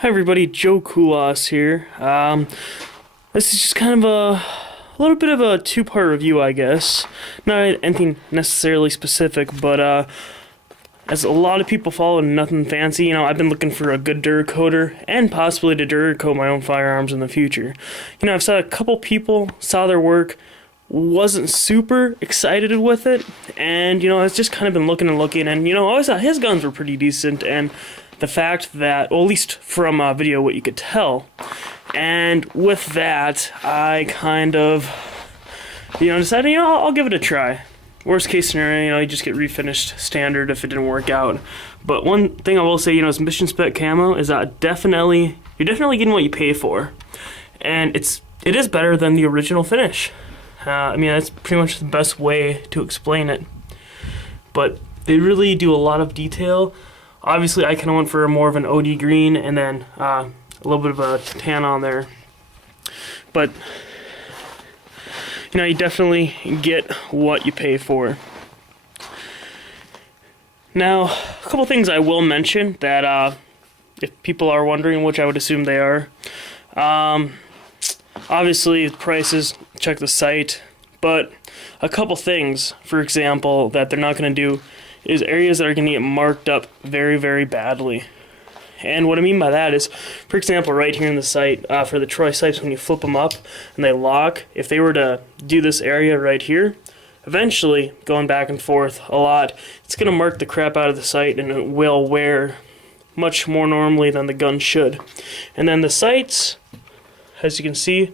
Hi everybody, Joe Kulas here. This is just kind of a little bit of a two-part review, I guess. Not anything necessarily specific, but as a lot of people follow, nothing fancy. I've been looking for a good Duracoater and possibly to Duracoat my own firearms in the future. I've saw a couple people, saw their work, wasn't super excited with it, and I've just kind of been looking and I always thought his guns were pretty decent, and the fact that, well, at least from a video what you could tell, and with that I kind of decided I'll give it a try. Worst case scenario, you just get refinished standard if it didn't work out. But one thing I will say, is mission spec camo is you're definitely getting what you pay for, and it is better than the original finish. That's pretty much the best way to explain it. But they really do a lot of detail. Obviously, I kind of went for more of an OD green and then a little bit of a tan on there. But you definitely get what you pay for. Now, a couple things I will mention that if people are wondering, which I would assume they are. Obviously, prices, check the site, but a couple things, for example, that they're not going to do is areas that are going to get marked up very, very badly. And what I mean by that is, for example, right here in the site, for the Troy sights, when you flip them up and they lock, if they were to do this area right here, eventually, going back and forth a lot, it's going to mark the crap out of the sight, and it will wear much more normally than the gun should. And then the sights, as you can see,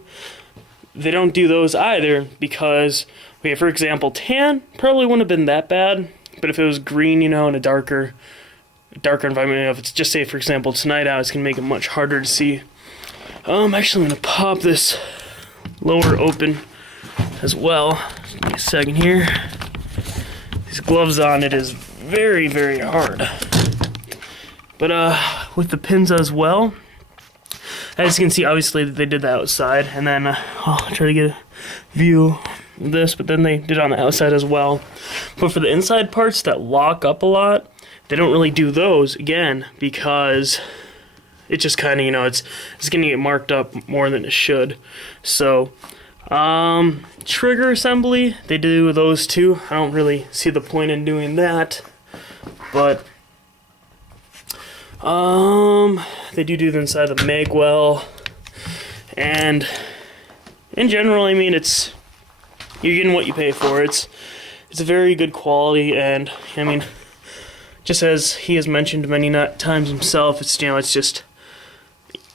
they don't do those either because, okay, for example, tan probably wouldn't have been that bad, but if it was green, in a darker environment, if it's just, say, for example, it's night out, it's going to make it much harder to see. Actually, I'm going to pop this lower open as well. Just give me a second here. These gloves on, it is very, very hard. But with the pins as well, as you can see, obviously they did the outside, and then I'll try to get a view of this, but then they did it on the outside as well. But for the inside parts that lock up a lot, they don't really do those, again, because it just kind of, it's going to get marked up more than it should. So, trigger assembly, they do those too. I don't really see the point in doing that, but they do the inside of the mag well, and in general, you're getting what you pay for. It's a very good quality, and just as he has mentioned many times himself, it's just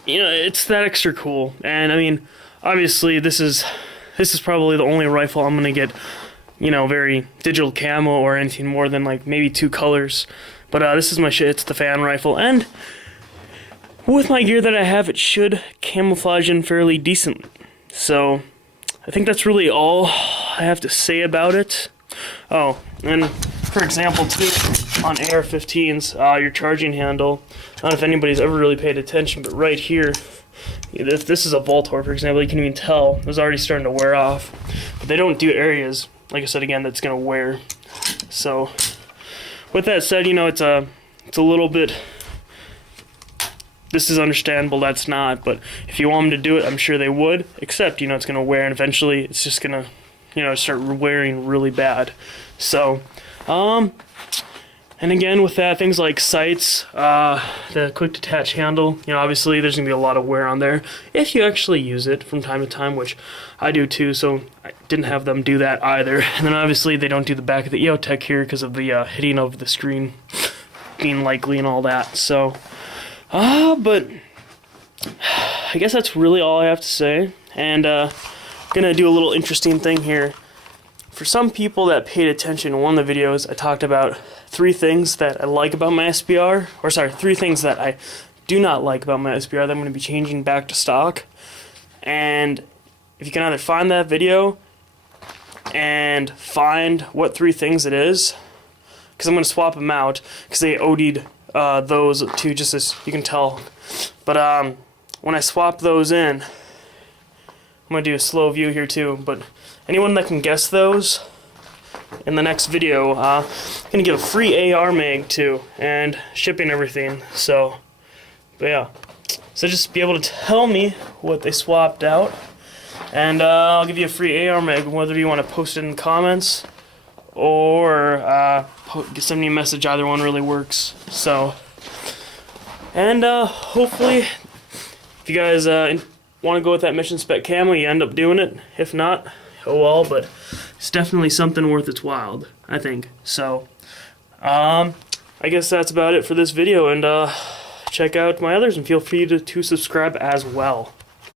it's that extra cool. And obviously this is probably the only rifle I'm gonna get very digital camo or anything more than like maybe 2 colors. But this is my shit. It's the fan rifle, and with my gear that I have, it should camouflage in fairly decently. So I think that's really all I have to say about it. Oh, and for example, too, on AR-15s, your charging handle, I don't know if anybody's ever really paid attention, but right here, if this is a Voltor, for example, you can even tell it was already starting to wear off. But they don't do areas, like I said again, that's going to wear. So with that said, it's a little bit, this is understandable, that's not, but if you want them to do it, I'm sure they would, except, it's going to wear, and eventually it's just going to, start wearing really bad. So, and again, with that, things like sights, the quick detach handle, obviously there's going to be a lot of wear on there if you actually use it from time to time, which I do too, so I didn't have them do that either. And then obviously they don't do the back of the EOTech here because of the hitting of the screen being likely and all that. So, but I guess that's really all I have to say. And I'm going to do a little interesting thing here. For some people that paid attention in one of the videos, I talked about 3 things that I like about my SBR, or sorry, 3 things that I do not like about my SBR that I'm going to be changing back to stock. And if you can either find that video and find what 3 things it is, because I'm going to swap them out, because they OD'd those too, just as you can tell. But when I swap those in, I'm going to do a slow view here too, but anyone that can guess those in the next video, I'm going to give a free AR mag too, and shipping everything. So, but yeah. So just be able to tell me what they swapped out, and I'll give you a free AR mag, whether you want to post it in the comments or send me a message. Either one really works. So, and hopefully, if you guys want to go with that mission spec camo, you end up doing it. If not, oh well, but it's definitely something worth its while, I think. So, I guess that's about it for this video, and check out my others and feel free to subscribe as well.